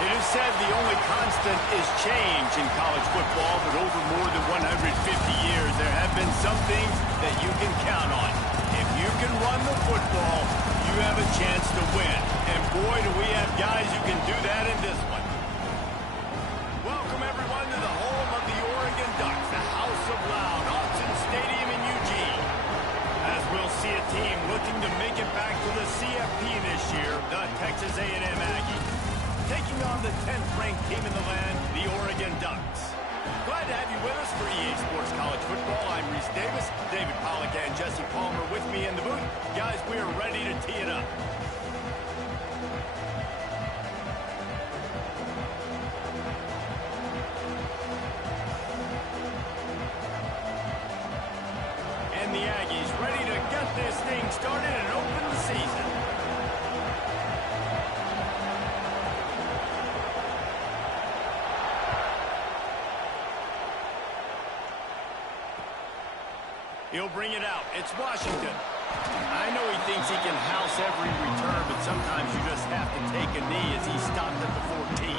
It is said the only constant is change in college football, but over more than 150 years, there have been some things that you can count on. If you can run the football, you have a chance to win. And boy, do we have guys who can do that in this one. Welcome, everyone, to the home of the Oregon Ducks, the House of Loud, Autzen Stadium in Eugene. Texas A&M Aggies, taking on the 10th-ranked team in the land, the Oregon Ducks. Glad to have you with us for EA Sports College Football. I'm Reese Davis, David Pollack and Jesse Palmer with me in the booth. Guys, we are ready to tee it up. And the Aggies ready to get this thing started and open the season. He'll bring it out. It's Washington. I know he thinks he can house every return, but sometimes you just have to take a knee as he stopped at the 14.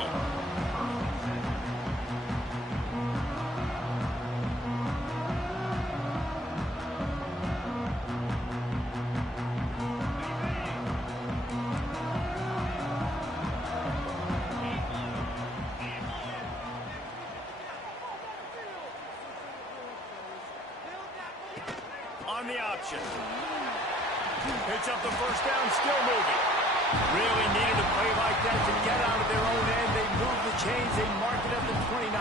On the option. Picks up the first down, still moving. Really needed a play like that to get out of their own end. They move the chains, they mark it at the 29.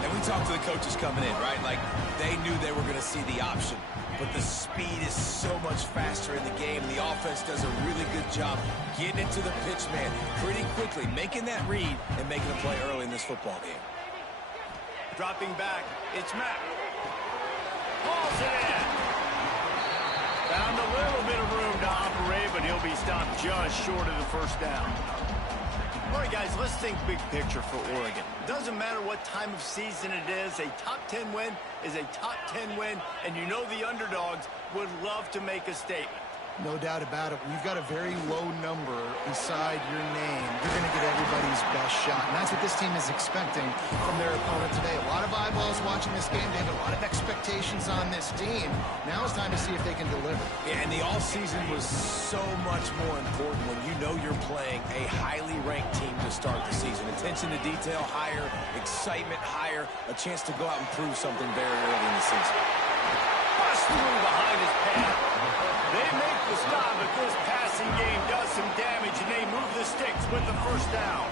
And we talked to the coaches coming in, right? Like, they knew they were going to see the option. But the speed is so much faster in the game, and the offense does a really good job getting into the pitch man pretty quickly, making that read and making a play early in this football game. Dropping back, it's Matt. Pulls it in. Found a little bit of room to operate, but he'll be stopped just short of the first down. All right, guys, let's think big picture for Oregon. Doesn't matter what time of season it is, a top 10 win is a top 10 win, and you know the underdogs would love to make a statement. No doubt about it. We've got a very low number beside your name. You're going to get everybody's best shot. And that's what this team is expecting from their opponent today. A lot of eyeballs watching this game. They have a lot of expectations on this team. Now it's time to see if they can deliver. Yeah, and the offseason was so much more important when you know you're playing a highly ranked team to start the season. Attention to detail higher, excitement higher, a chance to go out and prove something very early in the season. Bust through behind his pad. They make the stop, but this passing game does some damage, and they move the sticks with the first down.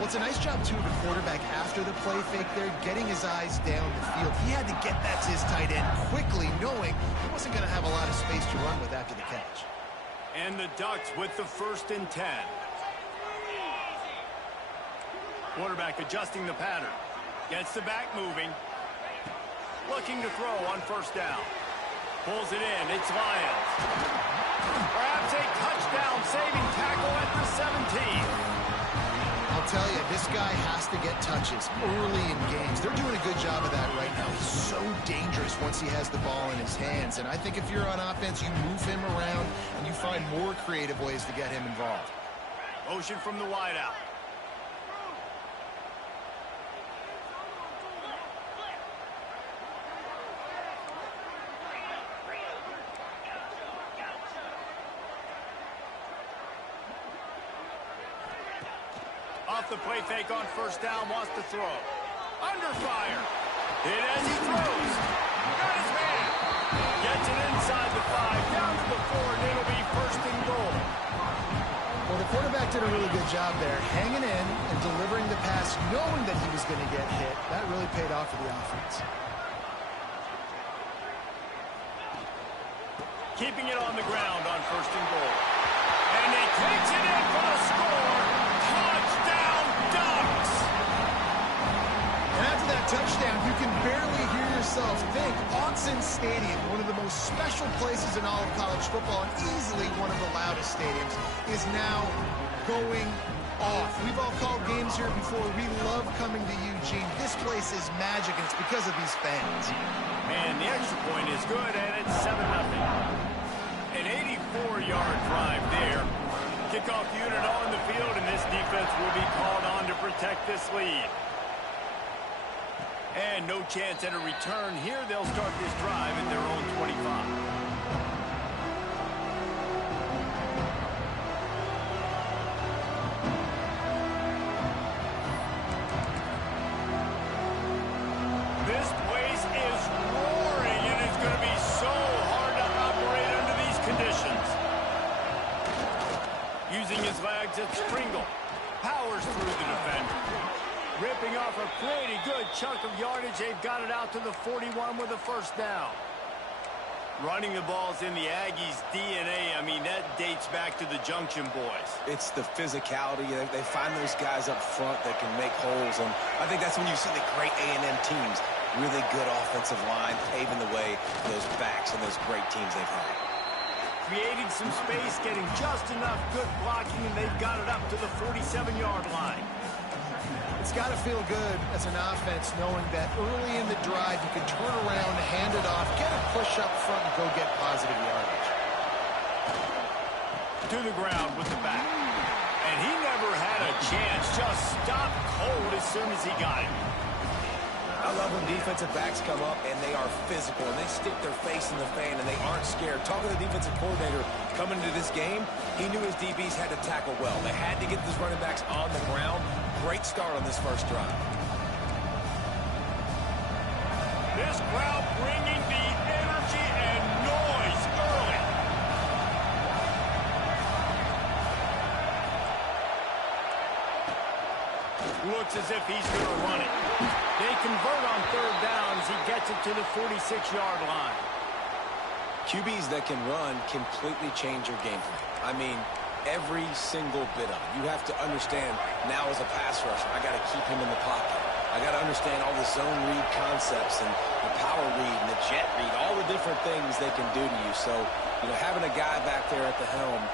Well, it's a nice job, too, of the quarterback after the play fake there, getting his eyes down the field. He had to get that to his tight end quickly, knowing he wasn't going to have a lot of space to run with after the catch. And the Ducks with the 1st and 10. Quarterback adjusting the pattern. Gets the back moving. Looking to throw on first down. Pulls it in. It's Lions. Perhaps a touchdown-saving tackle at the 17. I'll tell you, this guy has to get touches early in games. They're doing a good job of that right now. He's so dangerous once he has the ball in his hands. And I think if you're on offense, you move him around and you find more creative ways to get him involved. Motion from the wideout. Off the play fake on first down, wants to throw. Under fire. Hit as he throws. Got his man. Gets it inside the 5, down to the 4, and it'll be 1st and goal. Well, the quarterback did a really good job there, hanging in and delivering the pass, knowing that he was going to get hit. That really paid off for the offense. Keeping it on the ground on 1st and goal. And he takes it in for the score. Touchdown, Ducks! And after that touchdown, you can barely hear yourself think. Autzen Stadium, one of the most special places in all of college football, and easily one of the loudest stadiums, is now going off. We've all called games here before. We love coming to Eugene. This place is magic, and it's because of these fans. And the extra point is good, and it's 7-0. An 84-yard drive there. Kickoff unit on the field, and this defense will be called on to protect this lead. And no chance at a return here. They'll start this drive at their own 25. This place is roaring, and it's going to be so hard to operate under these conditions. scrimmage. They've got it out to the 41 with a first down. Running the ball's in the Aggies' DNA. I mean, that dates back to the Junction boys. It's the physicality. They find those guys up front that can make holes, and I think that's when you see the great A&M teams. Really good offensive line, paving the way for those backs and those great teams they've had. Creating some space, getting just enough good blocking, and they've got it up to the 47-yard line. It's got to feel good as an offense knowing that early in the drive you can turn around, hand it off, get a push up front, and go get positive yardage. To the ground with the back. And he never had a chance. Just stopped cold as soon as he got it. I love when defensive backs come up and they are physical and they stick their face in the fan and they aren't scared. Talking to the defensive coordinator coming into this game, he knew his DBs had to tackle well. They had to get these running backs on the ground. Great start on this first drive. This crowd bringing the energy and noise early. Looks as if he's going to run it. They convert on third downs. He gets it to the 46-yard line. QBs that can run completely change your game plan. I mean, every single bit of it. You have to understand now as a pass rusher, I got to keep him in the pocket. I got to understand all the zone read concepts and the power read and the jet read, all the different things they can do to you. So, you know, having a guy back there at the helm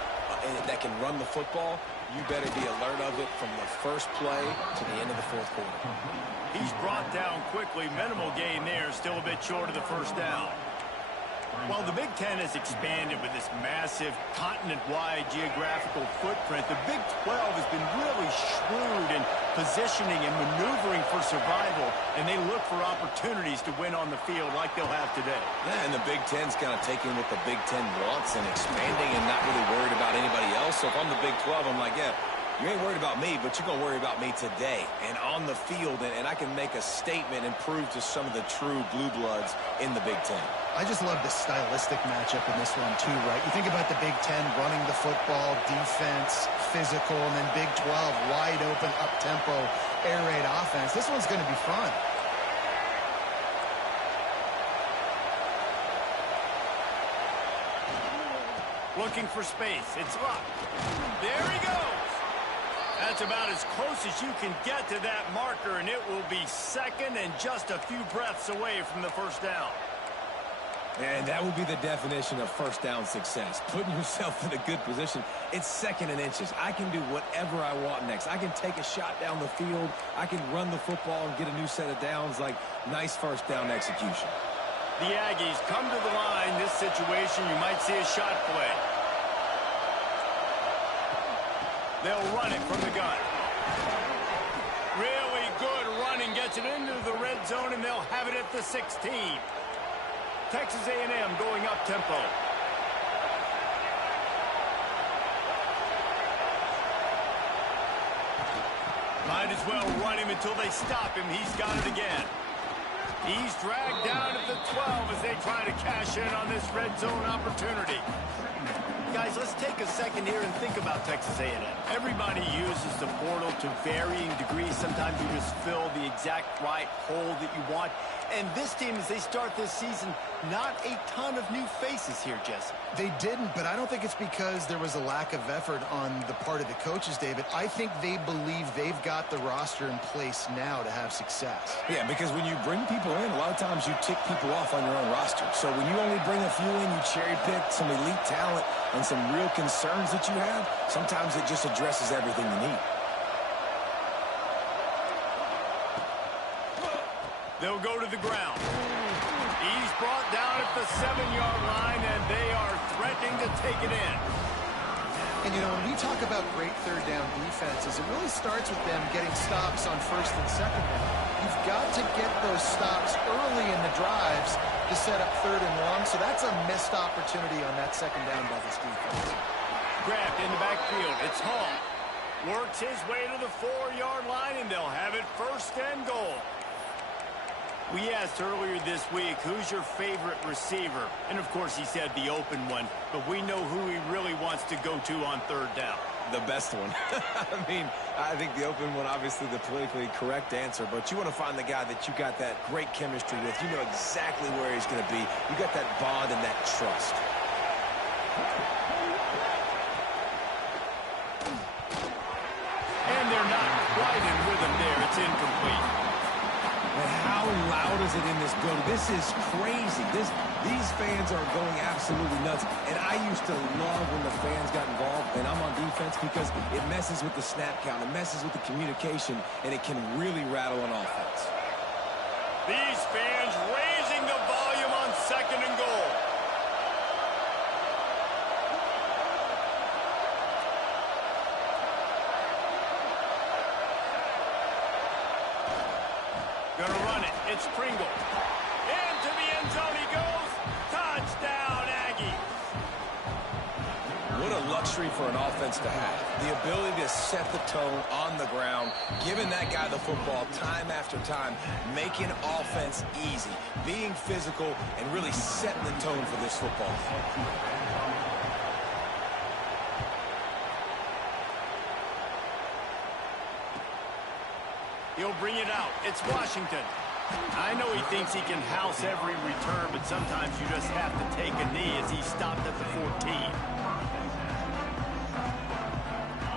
that can run the football, you better be alert of it from the first play to the end of the fourth quarter. He's brought down quickly. Minimal gain there. Still a bit short of the first down. While the Big Ten has expanded with this massive continent-wide geographical footprint, the Big 12 has been really shrewd in positioning and maneuvering for survival, and they look for opportunities to win on the field like they'll have today. Yeah, and the Big Ten's kind of taking what the Big Ten wants and expanding and not really worried about anybody else. So if I'm the Big 12, I'm like, yeah, you ain't worried about me, but you're going to worry about me today and on the field, and I can make a statement and prove to some of the true blue bloods in the Big Ten. I just love the stylistic matchup in this one, too, right? You think about the Big Ten running the football, defense, physical, and then Big 12, wide open, up-tempo, air raid offense. This one's going to be fun. Looking for space. It's Luck. There he goes. That's about as close as you can get to that marker, and it will be second and just a few breaths away from the first down. And that would be the definition of first down success. Putting yourself in a good position. It's second and inches. I can do whatever I want next. I can take a shot down the field. I can run the football and get a new set of downs. Like, nice first down execution. The Aggies come to the line. This situation, you might see a shot play. They'll run it from the gun. Really good running. Gets it into the red zone, and they'll have it at the 16. Texas A&M going up tempo. Might as well run him until they stop him. He's got it again. He's dragged down at the 12 as they try to cash in on this red zone opportunity. Guys, let's take a second here and think about Texas A&M. Everybody uses the portal to varying degrees. Sometimes you just fill the exact right hole that you want. And this team, as they start this season, not a ton of new faces here, Jesse. They didn't, but I don't think it's because there was a lack of effort on the part of the coaches, David. I think they believe they've got the roster in place now to have success. Yeah, because when you bring people in, a lot of times you tick people off on your own roster. So when you only bring a few in, you cherry pick some elite talent and some real concerns that you have, sometimes it just addresses everything you need. They'll go to the ground. He's brought down at the 7-yard line, and they are threatening to take it in. And, you know, when we talk about great third down defenses, it really starts with them getting stops on first and second down. You've got to get those stops early in the drives to set up third and long, so that's a missed opportunity on that second down by this defense. Grabbed in the backfield. It's Hall. Works his way to the 4-yard line, and they'll have it first and goal. We asked earlier this week, who's your favorite receiver? And, of course, he said the open one, but we know who he really wants to go to on third down. The best one. I mean, I think the open one, obviously the politically correct answer, but you want to find the guy that you got that great chemistry with. You know exactly where he's going to be. You got that bond and that trust. And they're not quite in rhythm there. It's incomplete. And how loud is it in this building? This is crazy. These fans are going absolutely nuts. And I used to love when the fans got involved, and I'm on defense, because it messes with the snap count, it messes with the communication, and it can really rattle an offense. These fans raising the volume on 2nd and goal. Gonna run it. It's Pringle. Into the end zone he goes. Touchdown, Aggies. What a luxury for an offense to have. The ability to set the tone on the ground, giving that guy the football time after time, making offense easy, being physical, and really setting the tone for this football. He'll bring it out. It's Washington. I know he thinks he can house every return, but sometimes you just have to take a knee as he stopped at the 14.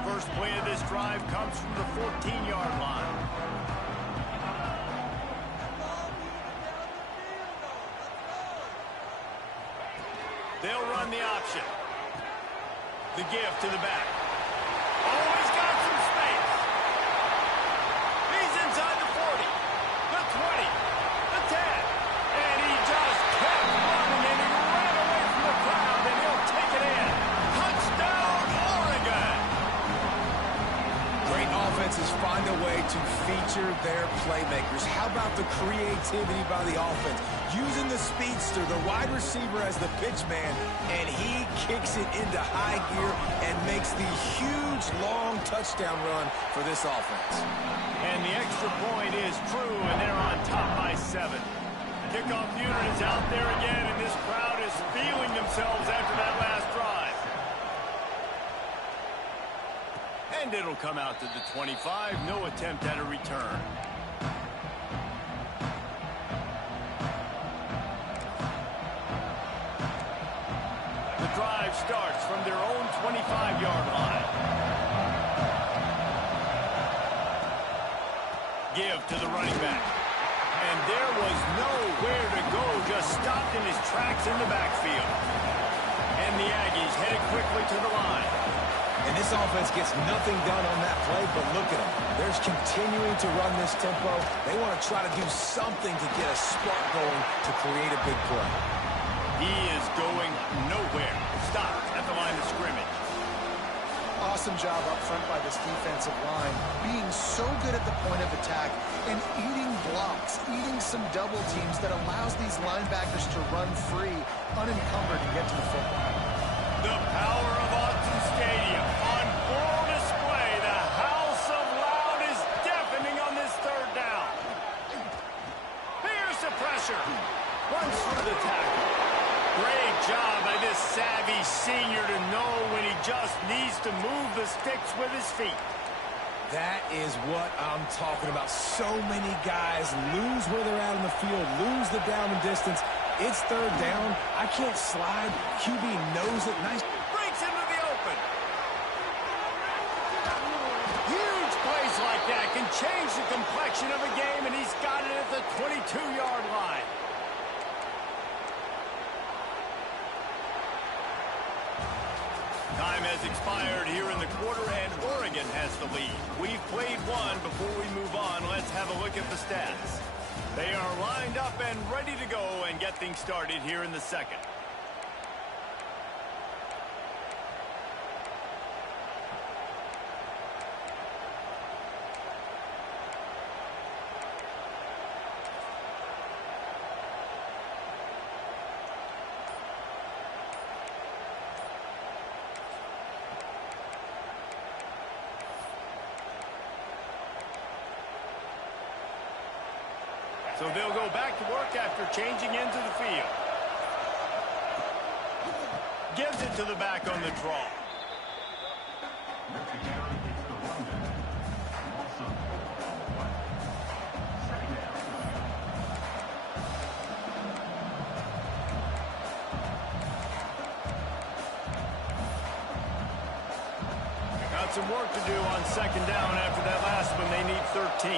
First play of this drive comes from the 14-yard line. They'll run the option. The give to the back. Oh, he's got some space. He's inside the 40, the 20, the 10. And he just kept running, and he ran away from the crowd, and he'll take it in. Touchdown, Oregon. Great offenses find a way to feature their playmakers. How about the creativity by the offense? Using the speedster, the wide receiver as the pitch man, and he kicks it into high gear and makes the huge, long touchdown run for this offense. And the extra point is true, and they're on top by 7. Kickoff unit is out there again, and this crowd is feeling themselves after that last drive. And it'll come out to the 25. No attempt at a return. The drive starts from their own 25-yard line. Give to the running back. And there was nowhere to go, just stopped in his tracks in the backfield. And the Aggies headed quickly to the line. And this offense gets nothing done on that play, but look at them. They're continuing to run this tempo. They want to try to do something to get a spark going to create a big play. He is going nowhere. Stopped at the line of scrimmage. Awesome job up front by this defensive line, being so good at the point of attack and eating blocks, eating some double teams that allows these linebackers to run free, unencumbered, and get to the football. The power of Autzen Stadium on full display. The house of loud is deafening on this 3rd down. Here's the pressure. Runs through the tackle. Great job by this savvy senior to know when he just needs to move the sticks with his feet. That is what I'm talking about. So many guys lose where they're at on the field, lose the down and distance. It's 3rd down. I can't slide. QB knows it. Nice. Breaks into the open. Huge plays like that can change the complexion of a game, and he's got it at the 22-yard line. Time has expired here in the quarter, and Oregon has the lead. We've played one. Before we move on, let's have a look at the stats. They are lined up and ready to go and get things started here in the 2nd. So they'll go back to work after changing into the field. Gives it to the back on the draw. Got some work to do on second down after that last one. They need 13.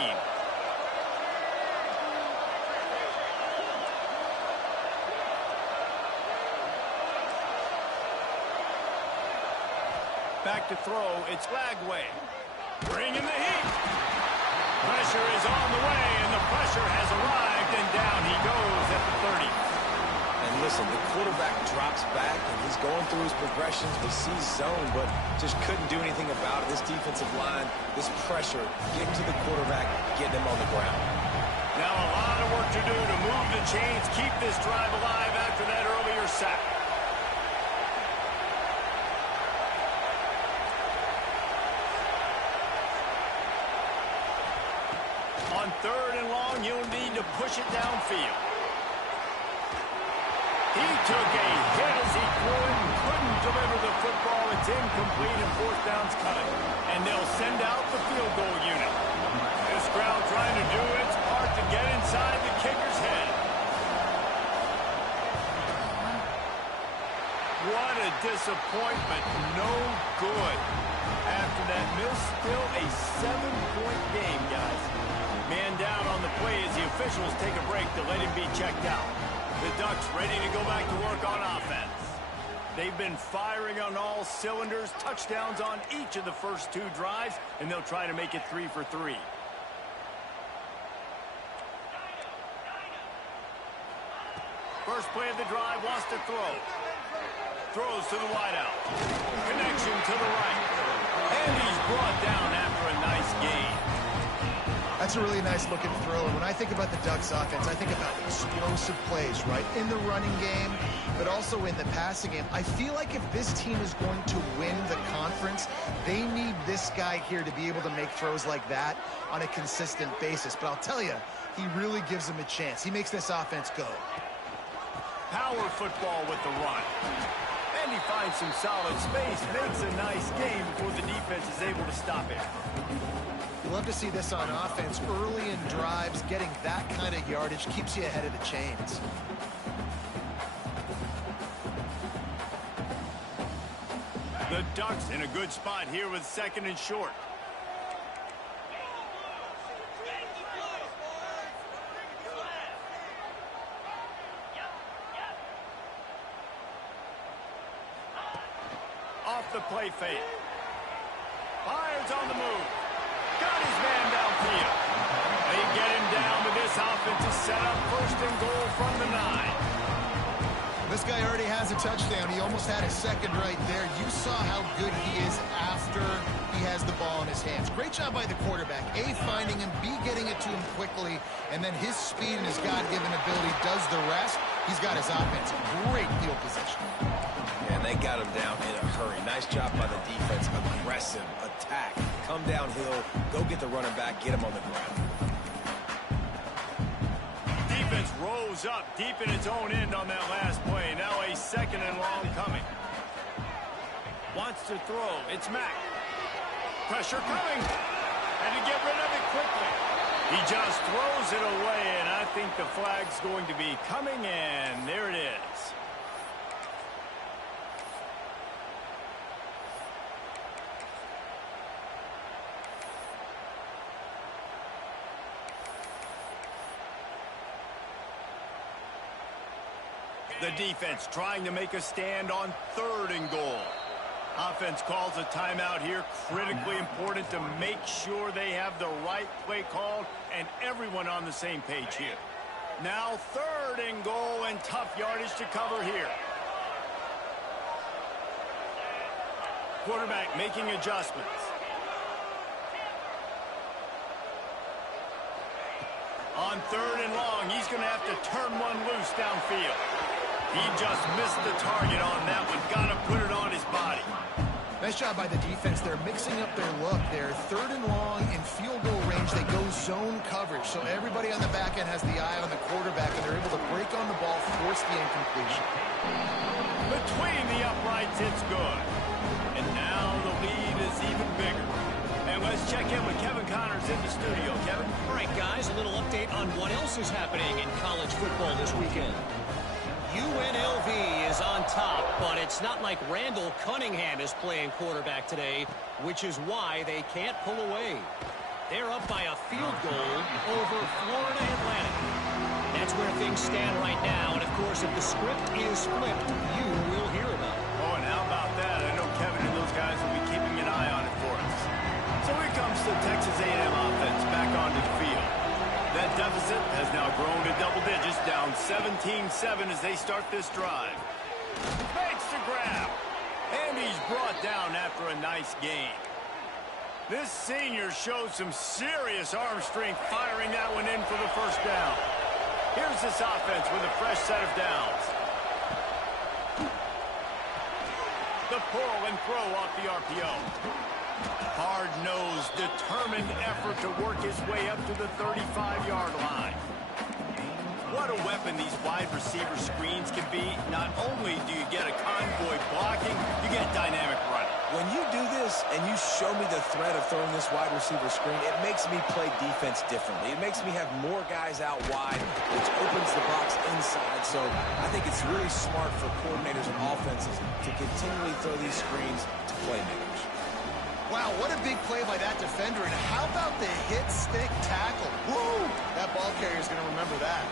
Back to throw. It's Lagway. Bringing the heat. Pressure is on the way, and the pressure has arrived, and down he goes at the 30. And listen, the quarterback drops back, and he's going through his progressions. He sees zone, but just couldn't do anything about it. This defensive line, this pressure, getting to the quarterback, getting him on the ground. Now a lot of work to do to move the chains, keep this drive alive after that earlier sack. On third and long, you'll need to push it downfield. He took a hit as he threw it and couldn't deliver the football. It's incomplete and fourth down's coming. And they'll send out the field goal unit. This crowd trying to do its part to get inside the kicker's head. What a disappointment. No good. After that miss, still a 7-point game, guys. Man down on the play as the officials take a break to let him be checked out. The Ducks ready to go back to work on offense. They've been firing on all cylinders, touchdowns on each of the first two drives, and they'll try to make it 3 for 3. First play of the drive, wants to throw. Throws to the wideout. Connection to the right. And he's brought down after a nice gain. That's a really nice looking throw. And when I think about the Ducks offense, I think about explosive plays, right? In the running game, but also in the passing game. I feel like if this team is going to win the conference, they need this guy here to be able to make throws like that on a consistent basis. But I'll tell you, he really gives them a chance. He makes this offense go. Power football with the run. And he finds some solid space, makes a nice game before the defense is able to stop it. You love to see this on offense early in drives. Getting that kind of yardage keeps you ahead of the chains. The Ducks in a good spot here with second and short. Off the play fake. Fires on the move. Got his man downfield. They get him down, but this offense is set up first and goal from the 9. This guy already has a touchdown. He almost had a second right there. You saw how good he is after he has the ball in his hands. Great job by the quarterback. A, finding him, B, getting it to him quickly, and then his speed and his God-given ability does the rest. He's got his offense in great field position. And they got him down in a hurry. Nice job by the defense. Aggressive, attack, come downhill, go get the running back, get him on the ground. Defense rose up deep in its own end on that last play. Now a second and long coming. Wants to throw. It's Mack. Pressure coming. And to get rid of it quickly. He just throws it away, and I think the flag's going to be coming, and there it is. The defense trying to make a stand on third and goal. Offense calls a timeout here. Critically important to make sure they have the right play called and everyone on the same page here. Now third and goal and tough yardage to cover here. Quarterback making adjustments. On third and long, he's going to have to turn one loose downfield. He just missed the target on that one. Got to put it on his body. Nice job by the defense. They're mixing up their look. They're third and long in field goal range. They go zone coverage. So everybody on the back end has the eye on the quarterback, and they're able to break on the ball, force the incompletion. Between the uprights, it's good. And now the lead is even bigger. And let's check in with Kevin Connors in the studio. Kevin? All right, guys, a little update on what else is happening in college football this weekend. UNLV is on top, but it's not like Randall Cunningham is playing quarterback today, which is why they can't pull away. They're up by a field goal over Florida Atlantic. That's where things stand right now, and of course, if the script is flipped, you will hear about it. Oh, and how about that? I know Kevin and those guys will be keeping an eye on it for us. So here comes the Texas A&M offense back onto the field. That deficit has now grown to double digits, down 17-7 as they start this drive. Makes the grab, and he's brought down after a nice gain. This senior shows some serious arm strength firing that one in for the first down. Here's this offense with a fresh set of downs. The pull and throw off the RPO. Hard-nosed, determined effort to work his way up to the 35-yard line. What a weapon these wide receiver screens can be. Not only do you get a convoy blocking, you get dynamic running. When you do this and you show me the threat of throwing this wide receiver screen, it makes me play defense differently. It makes me have more guys out wide, which opens the box inside. So I think it's really smart for coordinators and offenses to continually throw these screens to playmakers. Wow, what a big play by that defender. And how about the hit stick tackle? Woo! That ball carrier is going to remember that.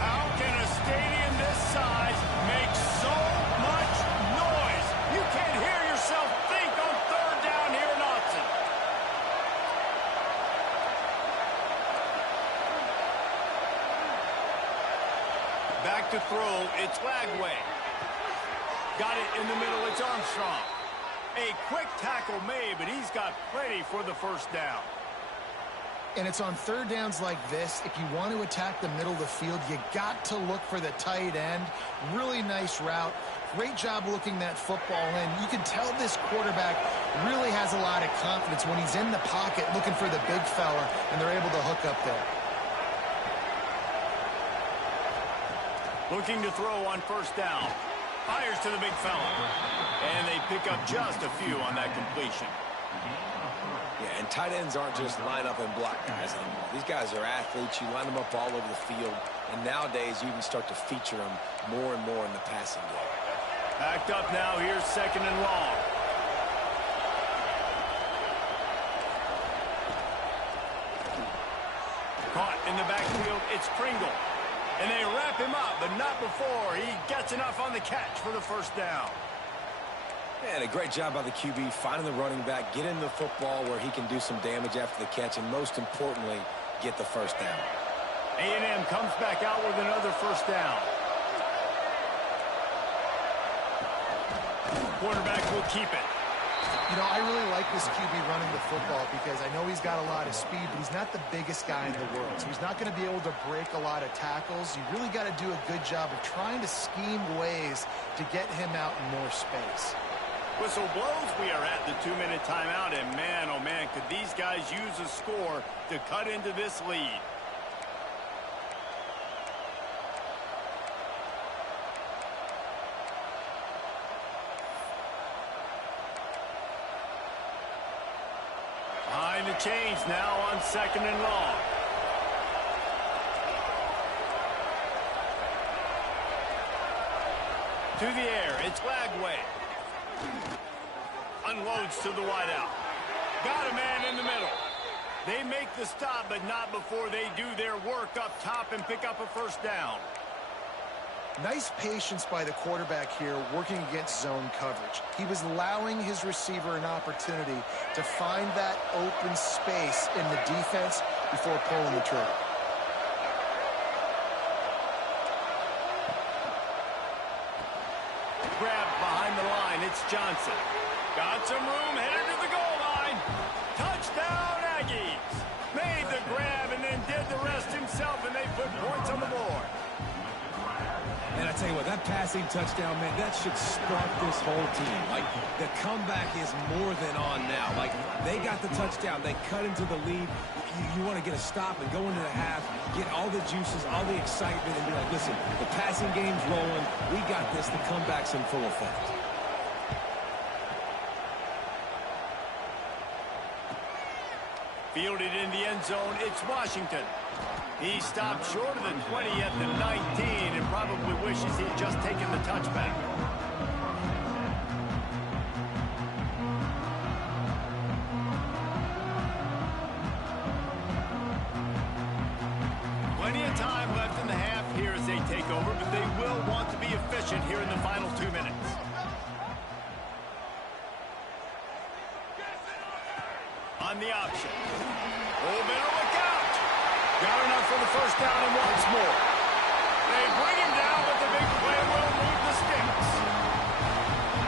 How can a stadium this size make so much noise? You can't hear yourself think on third down here in Austin. Back to throw, it's Lagway. Got it in the middle, it's Armstrong. A quick tackle made, but he's got plenty for the first down. And it's on third downs like this. If you want to attack the middle of the field, you got to look for the tight end. Really nice route. Great job looking that football in. You can tell this quarterback really has a lot of confidence when he's in the pocket looking for the big fella, and they're able to hook up there. Looking to throw on first down. Fires to the big fella. And they pick up just a few on that completion. Yeah, and tight ends aren't just line up and block guys anymore. These guys are athletes. You line them up all over the field. And nowadays, you can start to feature them more and more in the passing game. Backed up now. Here's second and long. Caught in the backfield. It's Pringle. And they wrap him up, but not before he gets enough on the catch for the first down. And a great job by the QB finding the running back, getting the football where he can do some damage after the catch, and most importantly, get the first down. A&M comes back out with another first down. Quarterback will keep it. You know, I really like this QB running the football because I know he's got a lot of speed, but he's not the biggest guy in the world. So he's not going to be able to break a lot of tackles. You really got to do a good job of trying to scheme ways to get him out in more space. Whistle blows. We are at the 2-minute timeout, and man, oh man, could these guys use a score to cut into this lead. Behind the chains now on second and long. To the air, it's Lagway. Unloads to the wideout. Got a man in the middle. They make the stop, but not before they do their work up top and pick up a first down. Nice patience by the quarterback here working against zone coverage. He was allowing his receiver an opportunity to find that open space in the defense before pulling the trigger. Grab behind the line, it's Johnson. Got some room, headed to the goal line. Touchdown, Aggies. Made the grab and then did the points on the board. And I tell you what, that passing touchdown, man, that should spark this whole team. Like, the comeback is more than on now. Like, they got the touchdown. They cut into the lead. You want to get a stop and go into the half, get all the juices, all the excitement, and be like, listen, the passing game's rolling. We got this. The comeback's in full effect. Fielded in the end zone, it's Washington. He stopped short of the 20 at the 19 and probably wishes he'd just taken the touchback. Plenty of time left in the half here as they take over, but they will want to be efficient here in the final 2 minutes. On the option. Oh, better look out. Got enough for the first down and once more. They bring him down, but the big play will move the sticks.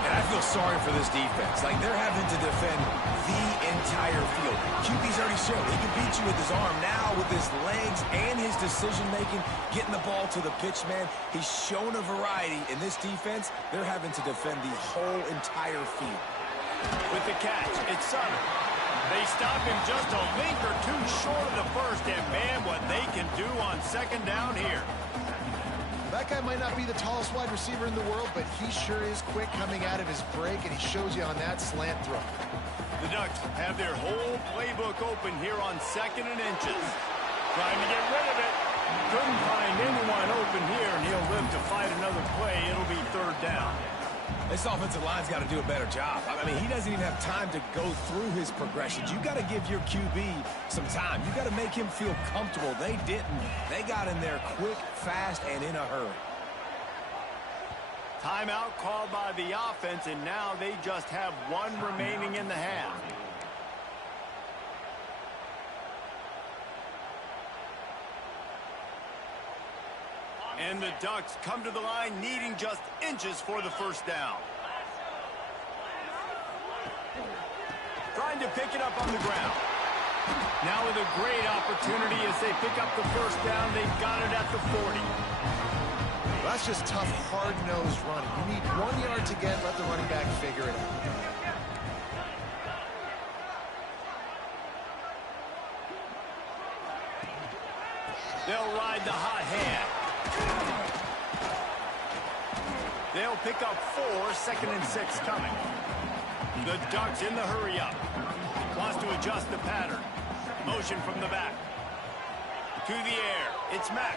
And I feel sorry for this defense. Like, they're having to defend the entire field. QB's already shown he can beat you with his arm. Now, with his legs and his decision-making, getting the ball to the pitch, man, he's shown a variety. In this defense, they're having to defend the whole entire field. With the catch, it's Sutter. They stop him just a link or two short of the first, and man, what they can do on second down here. That guy might not be the tallest wide receiver in the world, but he sure is quick coming out of his break, and he shows you on that slant throw. The Ducks have their whole playbook open here on 2nd and inches. Trying to get rid of it. Couldn't find anyone open here, and he'll live to fight another play. It'll be 3rd down. This offensive line's got to do a better job. I mean, he doesn't even have time to go through his progressions. You got to give your QB some time. You got to make him feel comfortable. They didn't. They got in there quick, fast, and in a hurry. Timeout called by the offense, and now they just have 1 remaining in the half. And the Ducks come to the line needing just inches for the first down. Trying to pick it up on the ground. Now with a great opportunity as they pick up the first down. They've got it at the 40. Well, that's just tough, hard-nosed running. You need 1 yard to get, let the running back figure it out. They'll ride the hot hand. They'll pick up 4, 2nd and 6 coming. The Ducks in the hurry up. Wants to adjust the pattern. Motion from the back. To the air. It's Mack.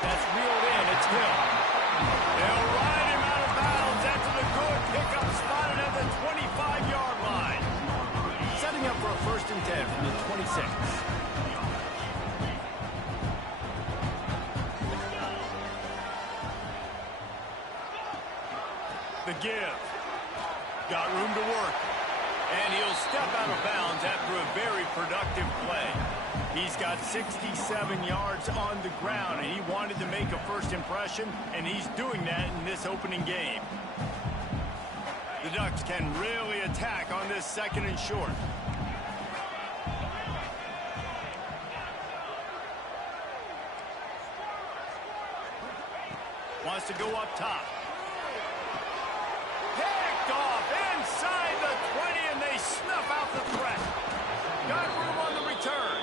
That's reeled in. It's Hill. They'll ride him out of bounds after the good pickup spotted at the 25-yard line. Setting up for a 1st and 10 from the 26. The give. Got room to work. And he'll step out of bounds after a very productive play. He's got 67 yards on the ground, and he wanted to make a first impression, and he's doing that in this opening game. The Ducks can really attack on this 2nd and short. Wants to go up top. Picked off inside the 20, and they snuff out the threat. Got room on the return.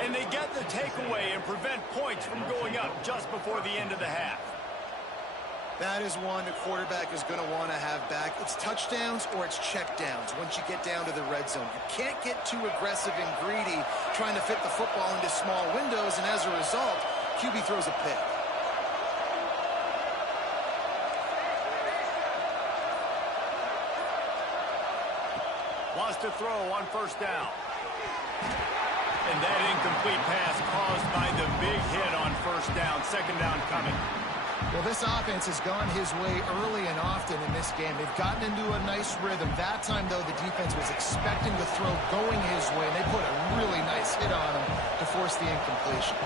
And they get the takeaway and prevent points from going up just before the end of the half. That is one the quarterback is going to want to have back. It's touchdowns or it's checkdowns once you get down to the red zone. You can't get too aggressive and greedy trying to fit the football into small windows, and as a result, QB throws a pick. Wants to throw on 1st down. And that incomplete pass caused by the big hit on 1st down. 2nd down coming. Well, this offense has gone his way early and often in this game. They've gotten into a nice rhythm. That time, though, the defense was expecting the throw going his way, and they put a really nice hit on him to force the incompletion.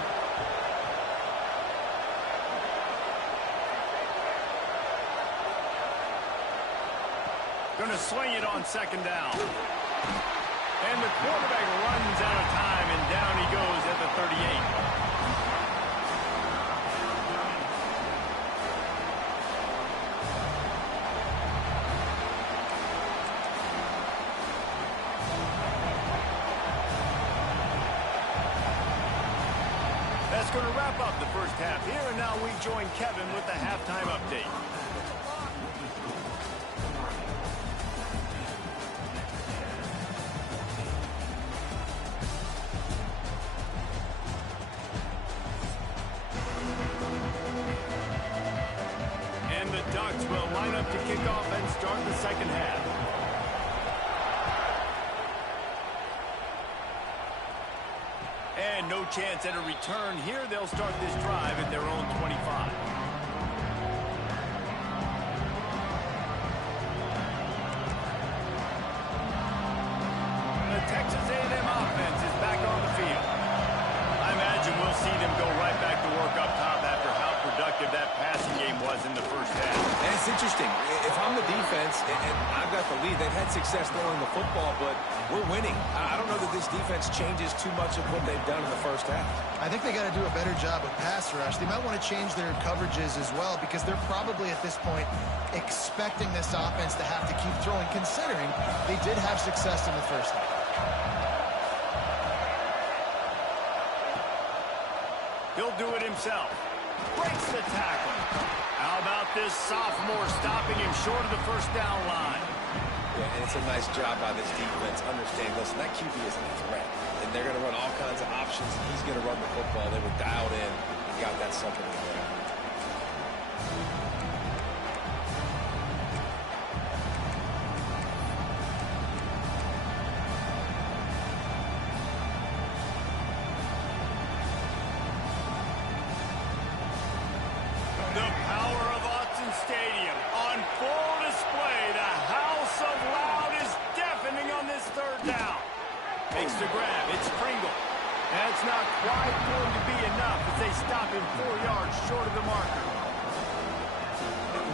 Going to swing it on 2nd down. And the quarterback runs out of time, and And down he goes at the 38. That's going to wrap up the first half here, and now we join Kevin with the halftime update. And the Ducks will line up to kick off and start the second half. And no chance at a return here. They'll start this drive at their own 25. The Texas A&M offense is back on the field. I imagine we'll see them go right back to work up top after how productive that passing game was in the first half. And it's interesting. If I'm the defense and I've got the lead, they've had success throwing the football, but we're winning. I don't know that this defense changes too much of what they've done in the first half. I think they got to do a better job with pass rush. They might want to change their coverages as well because they're probably at this point expecting this offense to have to keep throwing, considering they did have success in the first half. He'll do it himself. Breaks the tackle. How about this sophomore stopping him short of the first down line? Yeah, and it's a nice job by this defense. Understand, listen, that QB isn't a threat. And they're going to run all kinds of options. He's going to run the football. They were dialed in and got that sucker in the ground. The power of Autzen Stadium on full display. The house of loud is deafening on this third down. Makes the grab. It's Pringle. That's not quite going to be enough as they stop him 4 yards short of the marker.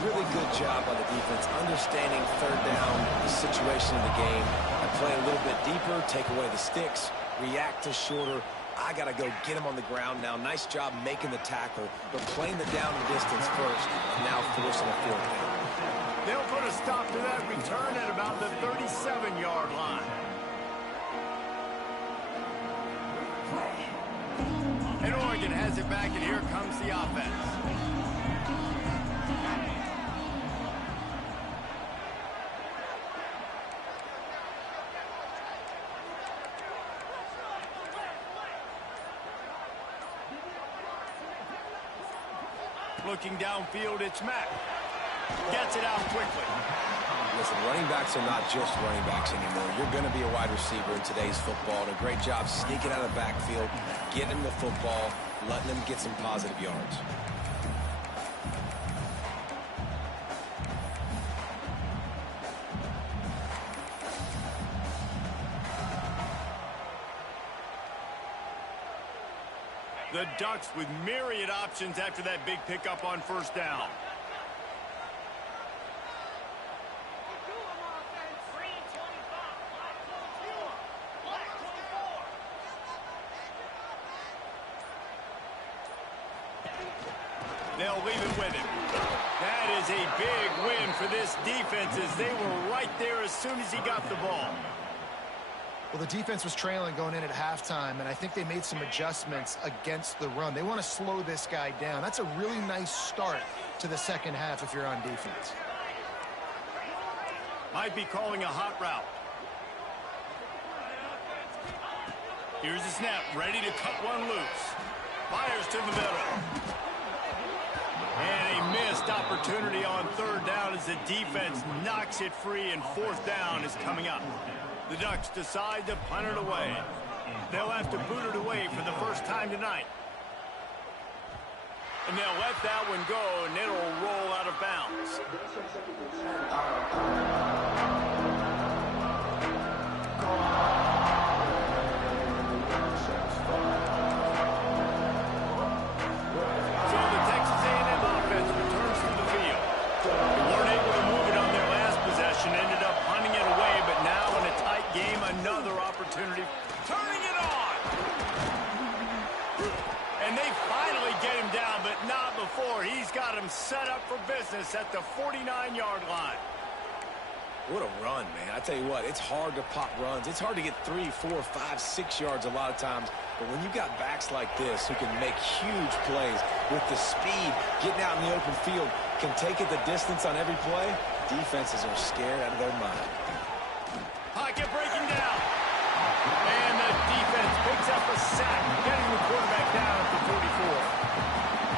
Really good job by the defense, understanding third down, the situation of the game, and play a little bit deeper, take away the sticks, react to shorter. I got to go get him on the ground now. Nice job making the tackle, but playing the down and distance first, and now forcing a fourth down. They'll put a stop to that return at about the 37-yard line. And Oregon has it back, and here comes the offense. Looking downfield, it's Mack. Gets it out quickly. Listen, running backs are not just running backs anymore. You're going to be a wide receiver in today's football. And a great job sneaking out of the backfield, getting him the football, letting him get some positive yards. The Ducks with myriad options after that big pickup on first down. They'll leave it with him. That is a big win for this defense as they were right there as soon as he got the ball. Well, the defense was trailing going in at halftime, and I think they made some adjustments against the run. They want to slow this guy down. That's a really nice start to the second half if you're on defense. Might be calling a hot route. Here's the snap, ready to cut one loose. Fires to the middle. And a missed opportunity on third down as the defense knocks it free, and fourth down is coming up. The Ducks decide to punt it away. They'll have to boot it away for the first time tonight. And they'll let that one go, and it'll roll out of bounds. So the Texas A&M offense returns to the field. They weren't able to move it on their last possession, ended up punting it away, but now in a tight game, another opportunity. Turning it on! him set up for business at the 49-yard line. What a run, man. I tell you what, it's hard to pop runs. It's hard to get 3, 4, 5, 6 yards a lot of times. But when you've got backs like this who can make huge plays with the speed, getting out in the open field, can take it the distance on every play, defenses are scared out of their mind. Pocket breaking down. And the defense picks up a sack, getting the quarterback down at the 44.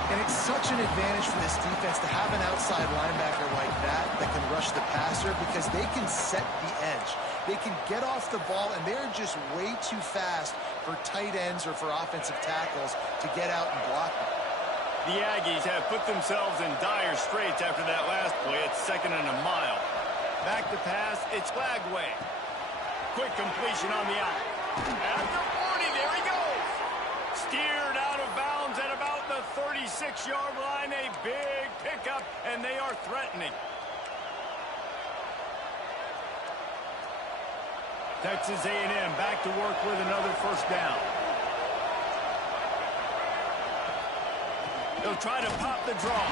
And it's such an advantage for this defense to have an outside linebacker like that can rush the passer because they can set the edge. They can get off the ball, and they're just way too fast for tight ends or for offensive tackles to get out and block them. The Aggies have put themselves in dire straits after that last play. It's 2nd and a mile. Back to pass, it's Lagway. Quick completion on the out. At the 40, there he goes. Steered out of bounds at about the 36-yard line. A big pickup, and they are threatening. Texas A&M back to work with another first down. They'll try to pop the draw.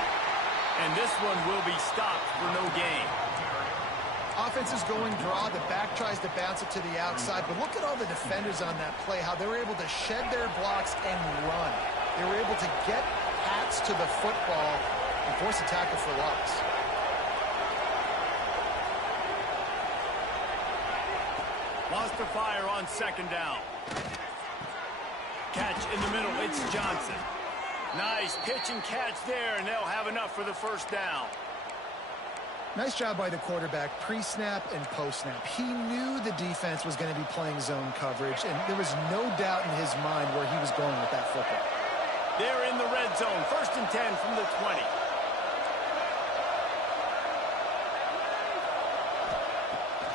And this one will be stopped for no gain. Offense is going draw. The back tries to bounce it to the outside. But look at all the defenders on that play, how they were able to shed their blocks and run. They were able to get hats to the football and force a tackle for loss. Lost the fire on 2nd down. Catch in the middle. It's Johnson. Nice pitch and catch there, and they'll have enough for the first down. Nice job by the quarterback, pre-snap and post-snap. He knew the defense was going to be playing zone coverage, and there was no doubt in his mind where he was going with that football. They're in the red zone. 1st and 10 from the 20.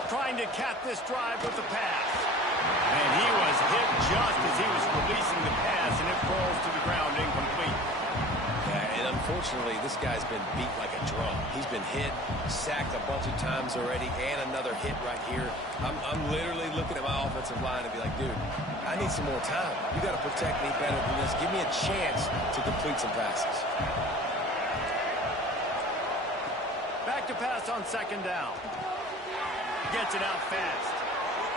Trying to cap this drive with the pass. And he was hit just as he was releasing the pass, and it falls to the ground incomplete. Yeah, and unfortunately, this guy's been beat like a drum. He's been hit, sacked a bunch of times already, and another hit right here. I'm literally looking at my offensive line and be like, dude, I need some more time. You got to protect me better than this. Give me a chance to complete some passes. Back to pass on 2nd down. Gets it out fast.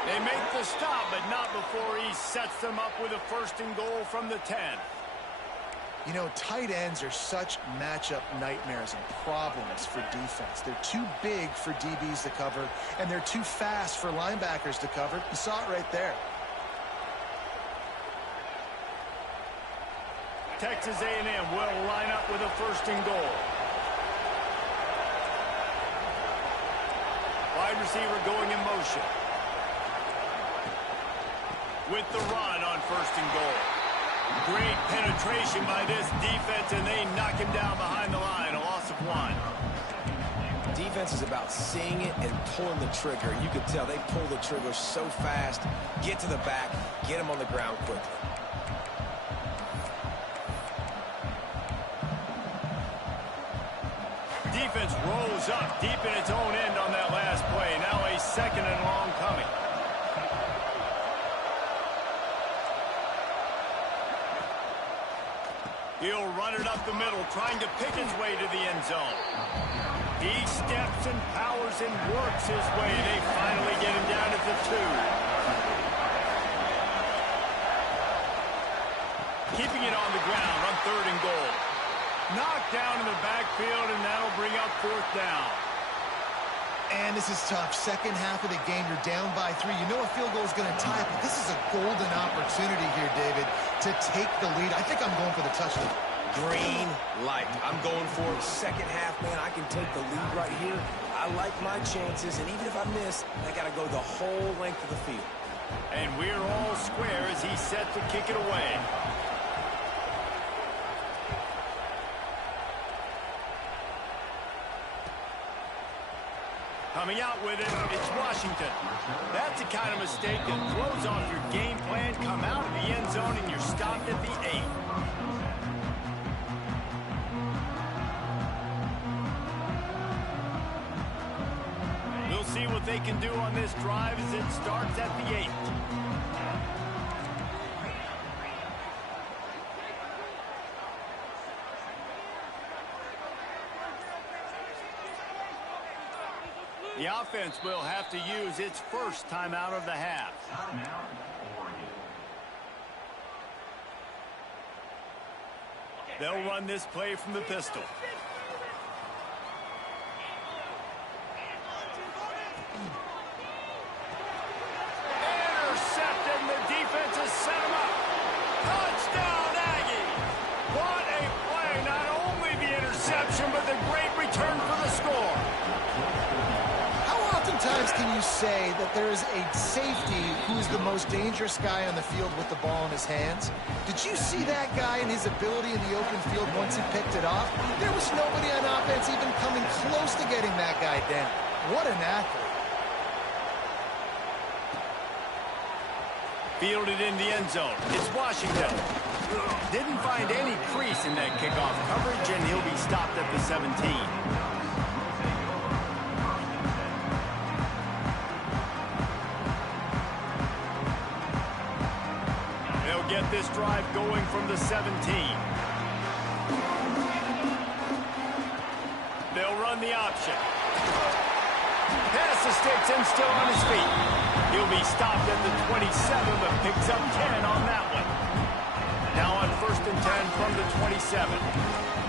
They make the stop, but not before he sets them up with a 1st and goal from the 10. You know, tight ends are such matchup nightmares and problems for defense. They're too big for DBs to cover, and they're too fast for linebackers to cover. You saw it right there. Texas A&M will line up with a 1st and goal. Wide receiver going in motion. With the run on 1st and goal. Great penetration by this defense, and they knock him down behind the line. A loss of 1. Defense is about seeing it and pulling the trigger. You can tell they pull the trigger so fast, get to the back, get him on the ground quickly. Defense rose up deep in its own end on that last play. Now a 2nd and long coming. He'll run it up the middle, trying to pick his way to the end zone. He steps and powers and works his way. They finally get him down at the 2. Keeping it on the ground on 3rd and goal. Knocked down in the backfield, and that'll bring up 4th down. And this is tough. Second half of the game, you're down by 3. You know a field goal is going to tie it, but this is a golden opportunity here, David, to take the lead. I think I'm going for the touchdown. Green light. I'm going for it. Second half, man, I can take the lead right here. I like my chances, and even if I miss, I got to go the whole length of the field. And we're all square as he's set to kick it away. Coming out with it, it's Washington. That's the kind of mistake that throws off your game plan. Come out of the end zone and you're stopped at the 8. We'll see what they can do on this drive as it starts at the 8. The offense will have to use its first timeout of the half. They'll run this play from the pistol. Intercepted, and the defense has set him up. Touchdown, Aggie! What a play. Not only the interception, but the great return for the score. How oftentimes can you say that there is a safety who is the most dangerous guy on the field with the ball in his hands? Did you see that guy and his ability in the open field once he picked it off? There was nobody on offense even coming close to getting that guy down. What an athlete. Fielded in the end zone. It's Washington. Didn't find any crease in that kickoff coverage, and he'll be stopped at the 17. They'll get this drive going from the 17. They'll run the option. Pass the sticks and still on his feet. He'll be stopped at the 27, but picks up 10 on that one. Now on 1st and 10 from the 27.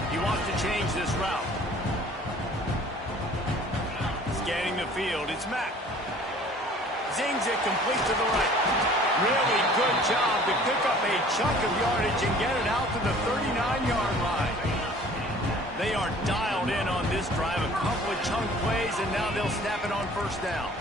He wants to change this route. Scanning the field, it's Mack. Zings it complete to the right. Really good job to pick up a chunk of yardage and get it out to the 39-yard line. They are dialed in on this drive. A couple of chunk plays, and now they'll snap it on 1st down.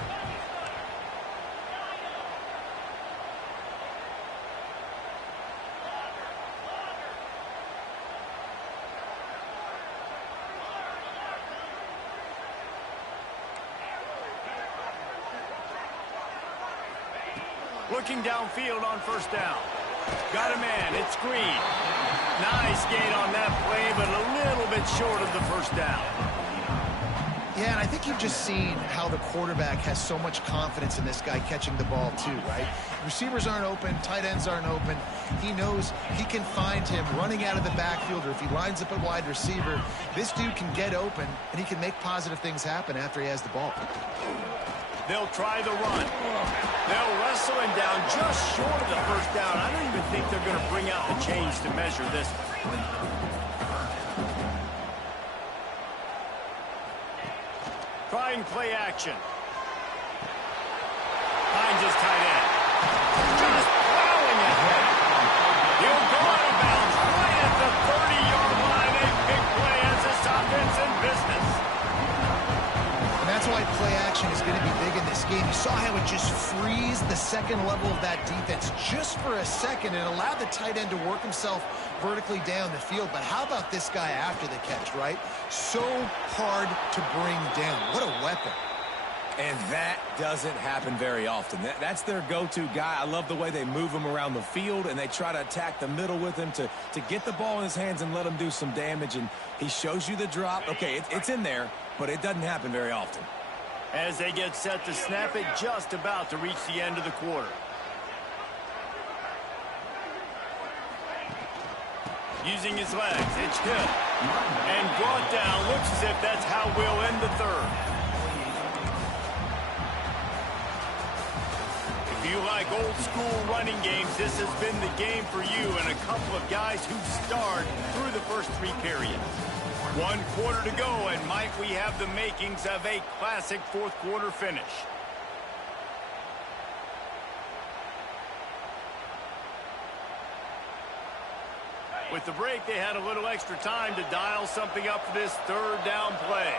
Looking downfield on 1st down. Got a man. It's Green. Nice gain on that play, but a little bit short of the 1st down. Yeah, and I think you've just seen how the quarterback has so much confidence in this guy catching the ball too, right? Receivers aren't open, tight ends aren't open. He knows he can find him running out of the backfield, or if he lines up at wide receiver, this dude can get open, and he can make positive things happen after he has the ball. They'll try the run. They'll wrestle him down just short of the 1st down. I don't even think they're going to bring out the chains to measure this one. Trying play action. Finds his tight end. Just plowing ahead. He'll go out of bounds right at the 30-yard line. A big play as this offense in business. And that's why play action is going to be big in this game. You saw how it just freezed the second level of that defense just for a second and allowed the tight end to work himself vertically down the field. But how about this guy after the catch, right? So hard to bring down. What a weapon. And that doesn't happen very often. That's their go-to guy. I love the way they move him around the field, and they try to attack the middle with him to get the ball in his hands and let him do some damage. And he shows you the drop. Okay, it's in there, but it doesn't happen very often. As they get set to snap it, just about to reach the end of the quarter. Using his legs, it's hit. And brought down. Looks as if that's how we'll end the 3rd. If you like old school running games, this has been the game for you and a couple of guys who starred through the first 3 periods. 1 quarter to go, and Mike, we have the makings of a classic 4th quarter finish. With the break, they had a little extra time to dial something up for this 3rd down play.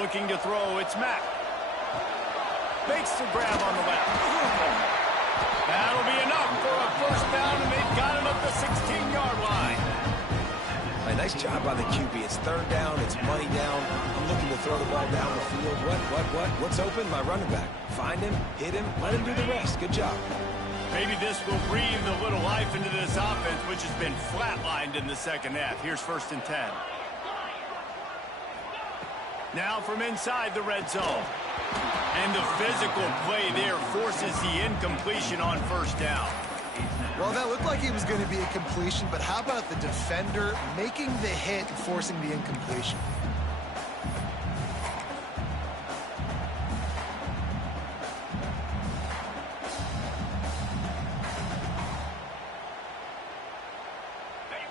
Looking to throw, it's Mack. Makes the grab on the left. That'll be enough for a 1st down, and they've got him at the 16-yard line. A nice job by the QB. It's 3rd down. It's money down. I'm looking to throw the ball down the field. What's open? My running back. Find him, hit him, let him do the rest. Good job. Maybe this will breathe a little life into this offense, which has been flatlined in the 2nd half. Here's 1st and 10. Now from inside the red zone. And the physical play there forces the incompletion on 1st down. Well, that looked like it was going to be a completion, but how about the defender making the hit and forcing the incompletion?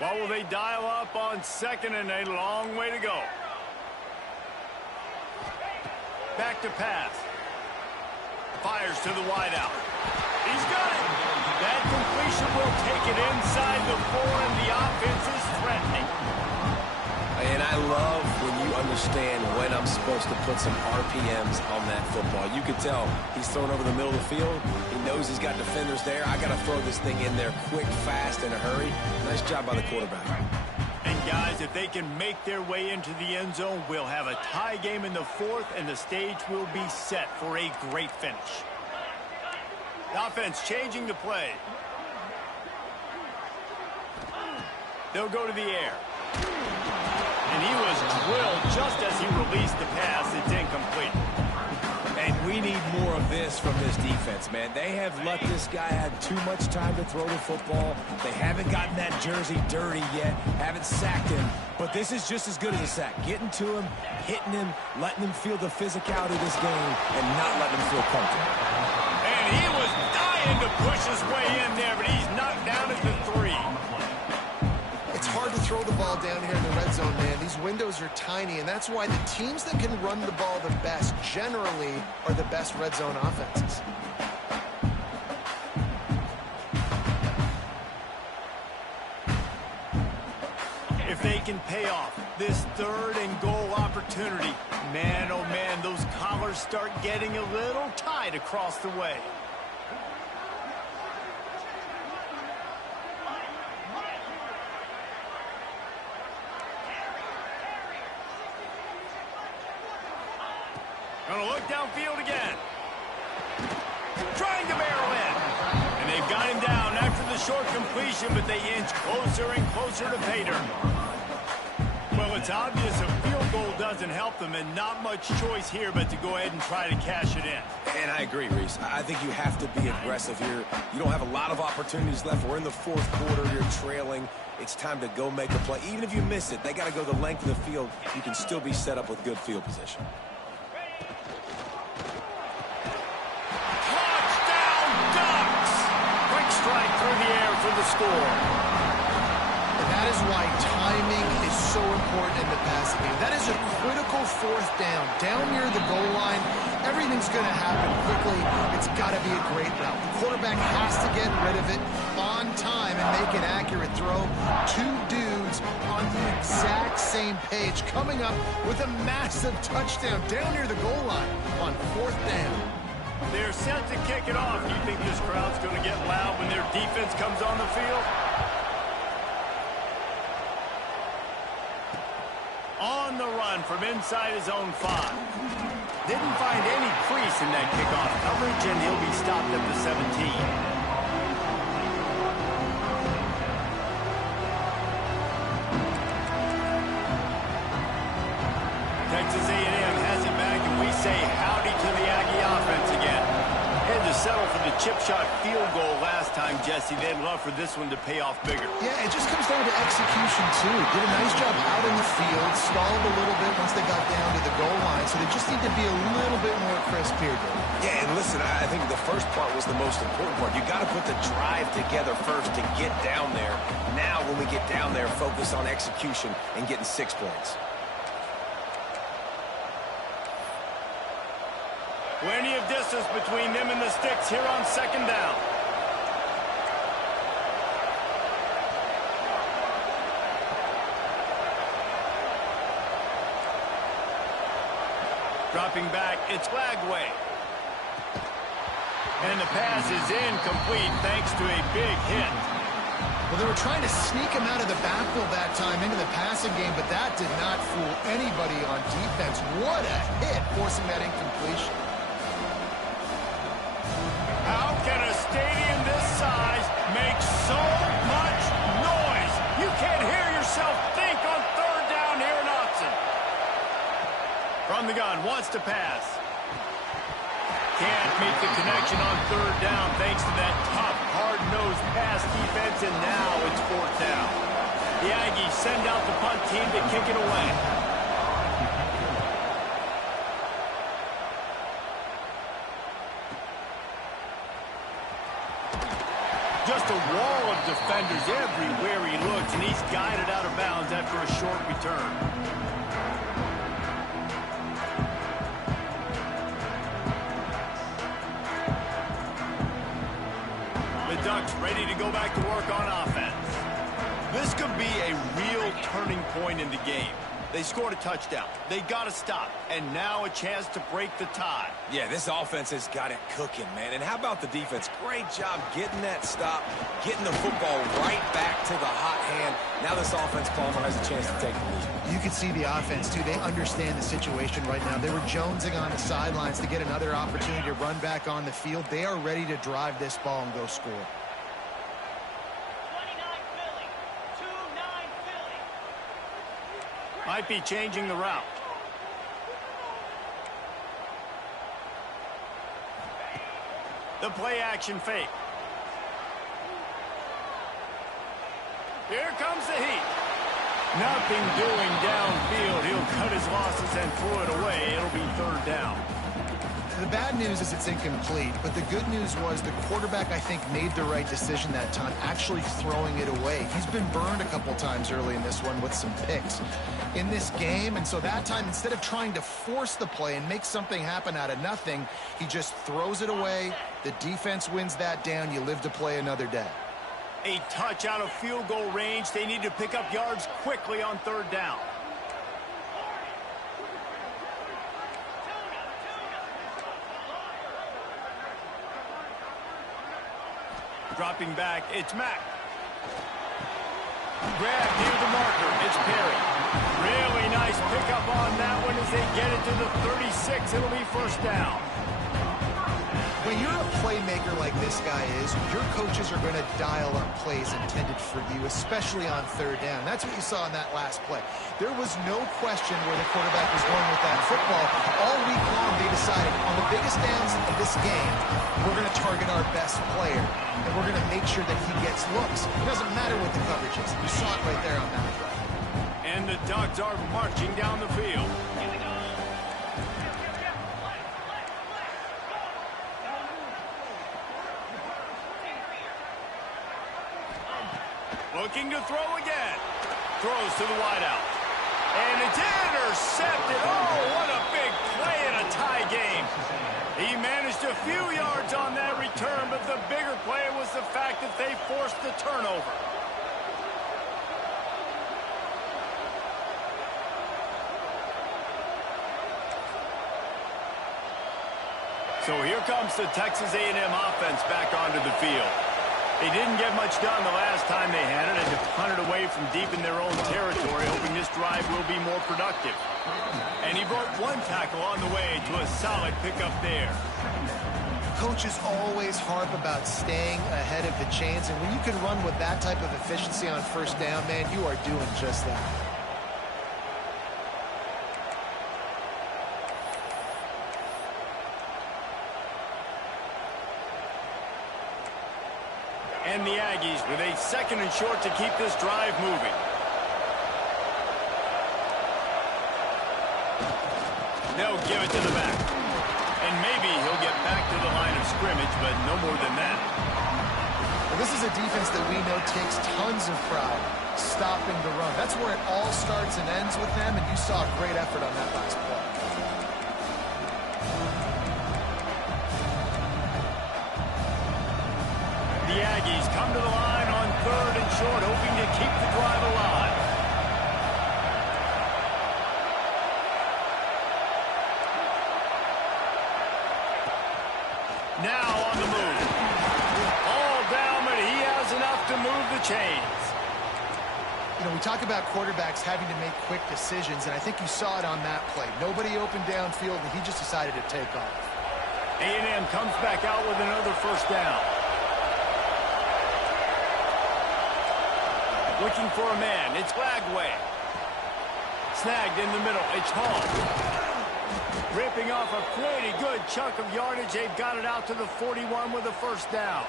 What will they dial up on second and a long way to go? Back to pass. Fires to the wideout. He's got it. That completion will take it inside the 4, and the offense is threatening. And I love when you understand when I'm supposed to put some RPMs on that football. You can tell he's throwing over the middle of the field. He knows he's got defenders there. I got to throw this thing in there quick, fast, in a hurry. Nice job by the quarterback. And guys, if they can make their way into the end zone, we'll have a tie game in the 4th, and the stage will be set for a great finish. The offense changing the play. They'll go to the air. And he was drilled just as he released the pass. It's incomplete. And we need more of this from this defense, man. They have let this guy have too much time to throw the football. They haven't gotten that jersey dirty yet, haven't sacked him. But this is just as good as a sack. Getting to him, hitting him, letting him feel the physicality of this game, and not letting him feel comfortable. And he was dying to push his way in there, but he's knocked down at the 3. It's hard to throw the ball down here in the red zone, man. These windows are tiny, and that's why the teams that can run the ball the best generally are the best red zone offenses. If they can pay off this 3rd and goal opportunity, man, oh man, those collars start getting a little tight across the way. Gonna look downfield again. Trying to barrel in. And they've got him down after the short completion, but they inch closer and closer to pay dirt. Well, it's obvious a field goal doesn't help them, and not much choice here but to go ahead and try to cash it in. And I agree, Reese. I think you have to be aggressive here. You don't have a lot of opportunities left. We're in the 4th quarter. You're trailing. It's time to go make a play. Even if you miss it, they got to go the length of the field. You can still be set up with good field position. Strike through the air for the score. And that is why timing is so important in the passing game. That is a critical 4th down. Down near the goal line, everything's going to happen quickly. It's got to be a great route. The quarterback has to get rid of it on time and make an accurate throw. 2 dudes on the exact same page coming up with a massive touchdown down near the goal line on 4th down. They're set to kick it off. Do you think this crowd's going to get loud when their defense comes on the field? On the run from inside his own 5. Didn't find any crease in that kickoff coverage, and he'll be stopped at the 17. Texas A&M has it back, and we say howdy to the Aggie offense again. Had to settle for the chip shot field goal last time, Jesse. They'd love for this one to pay off bigger. Yeah, it just comes down to execution, too. Did a nice job out in the field, stalled a little bit once they got down to the goal line, so they just need to be a little bit more crisp here, Dave. Yeah, and listen, I think the first part was the most important part. You got to put the drive together first to get down there. Now, when we get down there, focus on execution and getting 6 points. Plenty of distance between them and the sticks here on 2nd down. Dropping back, it's Lagway. And the pass is incomplete thanks to a big hit. Well, they were trying to sneak him out of the backfield that time into the passing game, but that did not fool anybody on defense. What a hit, forcing that incompletion. How can a stadium this size make so much noise? You can't hear yourself think on 3rd down here in Austin. From the gun, wants to pass. Can't make the connection on 3rd down thanks to that tough, hard-nosed pass defense, and now it's 4th down. The Aggies send out the punt team to kick it away. Just a wall of defenders everywhere he looks, and he's guided out of bounds after a short return. The Ducks ready to go back to work on offense. This could be a real turning point in the game. They scored a touchdown. They got to stop. And now a chance to break the tie. Yeah, this offense has got it cooking, man. And how about the defense? Great job getting that stop, getting the football right back to the hot hand. Now this offense, Palmer, has a chance to take the lead. You can see the offense, too. They understand the situation right now. They were jonesing on the sidelines to get another opportunity to run back on the field. They are ready to drive this ball and go score. Might be changing the route. The play action fake. Here comes the heat. Nothing doing downfield. He'll cut his losses and throw it away. It'll be third down. The bad news is it's incomplete, but the good news was the quarterback, I think, made the right decision that time, actually throwing it away. He's been burned a couple times early in this one with some picks in this game, and so that time, instead of trying to force the play and make something happen out of nothing, he just throws it away. The defense wins that down. You live to play another day. A touch out of field goal range. They need to pick up yards quickly on third down. Dropping back, it's Mack. Grab near the marker, it's Perry. Really nice pickup on that one as they get it to the 36. It'll be first down. When you're a playmaker like this guy is, your coaches are going to dial up plays intended for you, especially on third down. That's what you saw in that last play. There was no question where the quarterback was going with that football. All week long, they decided on the biggest downs of this game, we're going to target our best player, and we're going to make sure that he gets looks. It doesn't matter what the coverage is. You saw it right there on that play. And the Ducks are marching down the field. Looking to throw again. Throws to the wideout. And it's intercepted. Oh, what a big play in a tie game. He managed a few yards on that return, but the bigger play was the fact that they forced the turnover. So here comes the Texas A&M offense back onto the field. They didn't get much done the last time they had it, and to punt it away from deep in their own territory, hoping this drive will be more productive. And he broke one tackle on the way to a solid pickup there. Coaches always harp about staying ahead of the chains, and when you can run with that type of efficiency on first down, man, you are doing just that. And the Aggies with a second and short to keep this drive moving. They'll give it to the back. And maybe he'll get back to the line of scrimmage, but no more than that. Well, this is a defense that we know takes tons of pride stopping the run. That's where it all starts and ends with them, and you saw a great effort on that last play. The Aggies come to the line on third and short, hoping to keep the drive alive. Now on the move. All down, but he has enough to move the chains. You know, we talk about quarterbacks having to make quick decisions, and I think you saw it on that play. Nobody opened downfield, and he just decided to take off. A&M comes back out with another first down. Looking for a man. It's Lagway. Snagged in the middle. It's Hall. Ripping off a pretty good chunk of yardage. They've got it out to the 41 with a first down.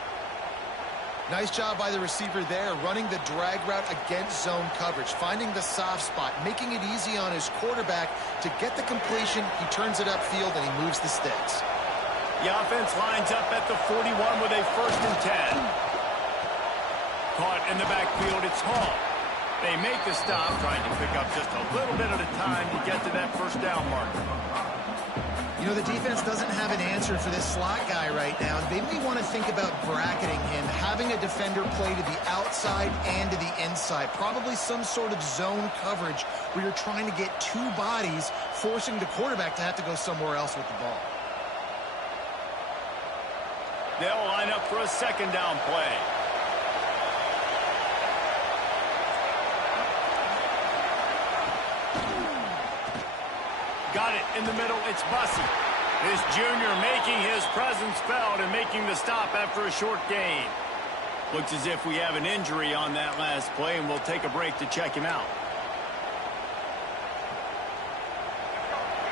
Nice job by the receiver there, running the drag route against zone coverage, finding the soft spot, making it easy on his quarterback to get the completion. He turns it upfield, and he moves the sticks. The offense lines up at the 41 with a first and 10. Caught in the backfield, it's Hall. They make the stop, trying to pick up just a little bit at a time to get to that first down marker. You know, the defense doesn't have an answer for this slot guy right now. They may want to think about bracketing him, having a defender play to the outside and to the inside. Probably some sort of zone coverage where you're trying to get two bodies, forcing the quarterback to have to go somewhere else with the ball. They'll line up for a second down play. Got it in the middle. It's Bussey. This junior making his presence felt and making the stop after a short gain. Looks as if we have an injury on that last play, and we'll take a break to check him out.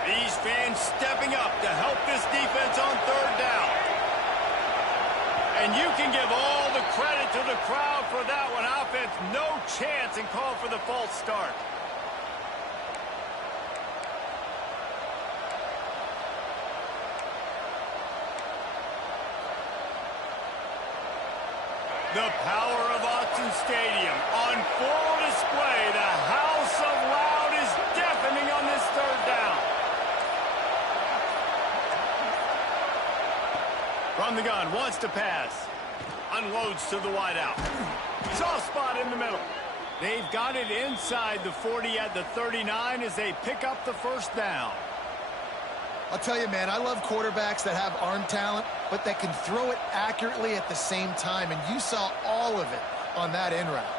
These fans stepping up to help this defense on third down. And you can give all the credit to the crowd for that one. Offense, no chance, and call for the false start. The power of Autzen Stadium on full display. The house of loud is deafening on this third down. From the gun, wants to pass. Unloads to the wideout. Soft spot in the middle. They've got it inside the 40 at the 39 as they pick up the first down. I'll tell you, man, I love quarterbacks that have arm talent, but that can throw it accurately at the same time, and you saw all of it on that in route.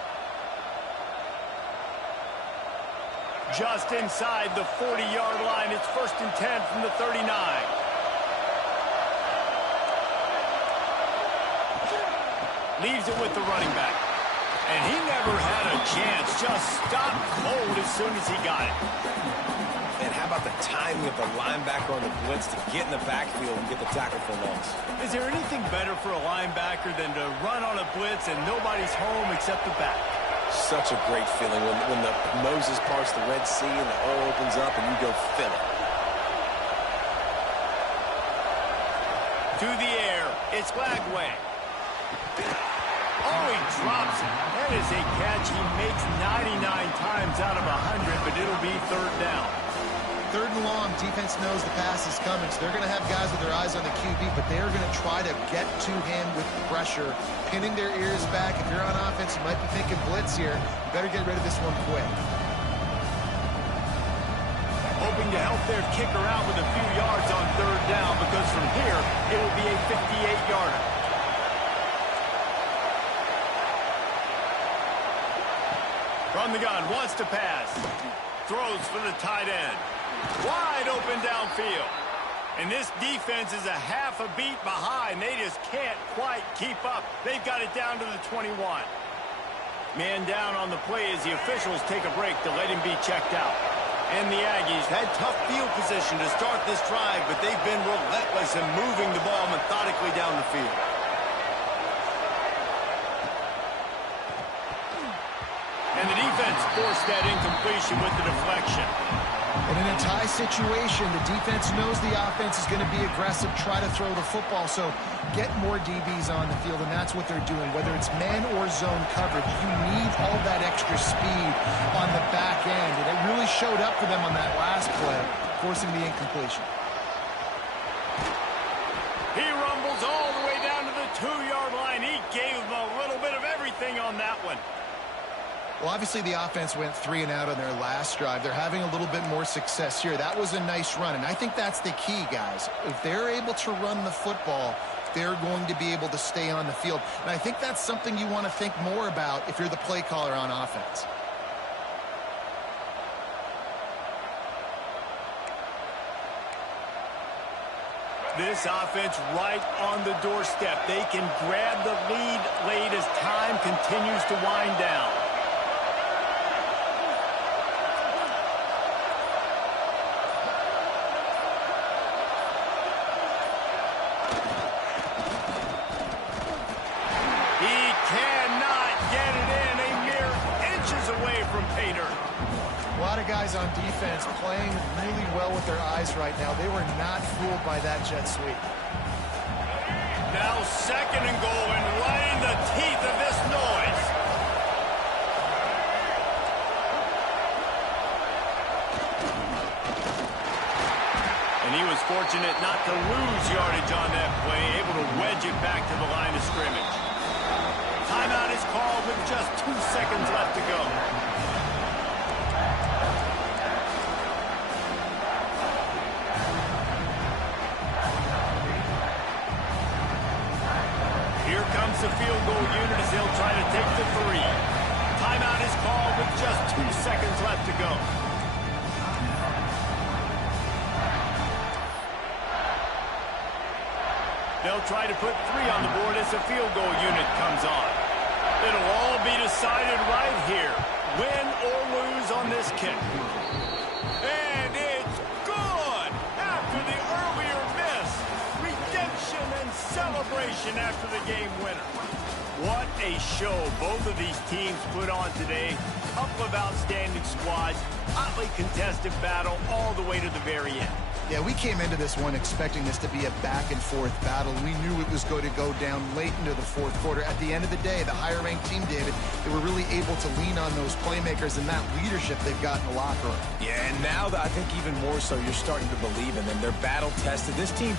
Just inside the 40-yard line, it's 1st and 10 from the 39. Leaves it with the running back. And he never had a chance, just stopped cold as soon as he got it. And how about the timing of the linebacker on the blitz to get in the backfield and get the tackle for loss? Is there anything better for a linebacker than to run on a blitz and nobody's home except the back? Such a great feeling when the Moses parts the Red Sea and the hole opens up and you go fill it. To the air, it's Lagway. Oh, he drops it. That is a catch he makes 99 times out of 100, but it'll be third down. Third and long, defense knows the pass is coming, so they're going to have guys with their eyes on the QB, but they're going to try to get to him with pressure, pinning their ears back. If you're on offense, you might be thinking blitz here. You better get rid of this one quick. Hoping to help their kicker out with a few yards on third down, because from here, it will be a 58-yarder. From the gun, wants to pass. Throws for the tight end. Wide open downfield. And this defense is a half a beat behind. They just can't quite keep up. They've got it down to the 21. Man down on the play as the officials take a break to let him be checked out. And the Aggies had tough field position to start this drive, but they've been relentless in moving the ball methodically down the field. And the defense forced that incompletion with the deflection. And in a tie situation, the defense knows the offense is going to be aggressive, try to throw the football, so get more DBs on the field, and that's what they're doing. Whether it's man or zone coverage, you need all that extra speed on the back end, and it really showed up for them on that last play, forcing the incompletion. He rumbles all the way down to the 2-yard line. He gave them a little bit of everything on that one. Well, obviously the offense went 3 and out on their last drive. They're having a little bit more success here. That was a nice run, and I think that's the key, guys. If they're able to run the football, they're going to be able to stay on the field. And I think that's something you want to think more about if you're the play caller on offense. This offense right on the doorstep. They can grab the lead late as time continues to wind down. Guys on defense playing really well with their eyes right now. They were not fooled by that jet sweep. Now 2nd and goal, and right in the teeth of this noise. was fortunate not to lose yardage on that play, able to wedge it back to the line of scrimmage. Timeout is called with just 2 seconds left to go. Here comes the field goal unit as they'll try to take the 3. Timeout is called with just 2 seconds left to go. They'll try to put 3 on the board as the field goal unit comes on. It'll all be decided right here, win or lose on this kick. And it's good! After the earlier miss, redemption and celebration after the game winner. What a show both of these teams put on today. Couple of outstanding squads, hotly contested battle all the way to the very end. Yeah, we came into this one expecting this to be a back-and-forth battle. We knew it was going to go down late into the fourth quarter. At the end of the day, the higher-ranked team, David, they were really able to lean on those playmakers and that leadership they've got in the locker room. Yeah, and now I think even more so, you're starting to believe in them. They're battle-tested. This team